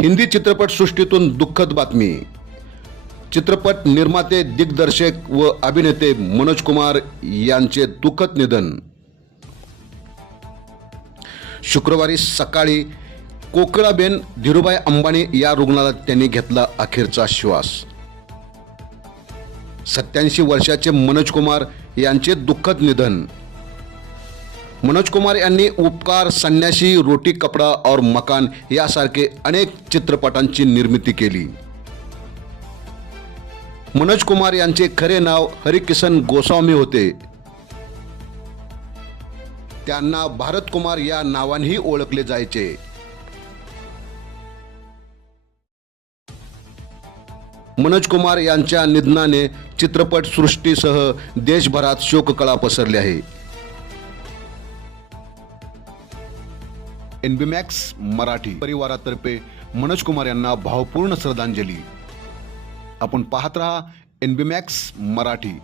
हिंदी चित्रपटसृष्टीतून दुःखद बातमी. चित्रपट निर्माते दिग्दर्शक व अभिनेते मनोज कुमार यांचे दुःखद निधन. शुक्रवारी सकाळी कोकळाबेन धीरुभाई अंबानी या रुग्णालयात त्यांनी घेतला अखेरचा श्वास. सत्याऐंशी वर्षाचे मनोज कुमार यांचे दुःखद निधन. मनोज कुमार यांनी उपकार संन्यासी रोटी कपडा और मकान यासारखे अनेक चित्रपटांची निर्मिती केली. मनोज कुमार यांचे खरे नाव हरिकिसन गोस्वामी होते. त्यांना भारत कुमार या नावानेही ओळखले जायचे. मनोज कुमार यांच्या निधनाने चित्रपट सृष्टीसह देशभरात शोककळा पसरली आहे. एनबीमॅक्स मराठी परिवारातर्फे मनोज कुमार यांना भावपूर्ण श्रद्धांजली. आपण पाहत रहा एनबीमॅक्स मराठी.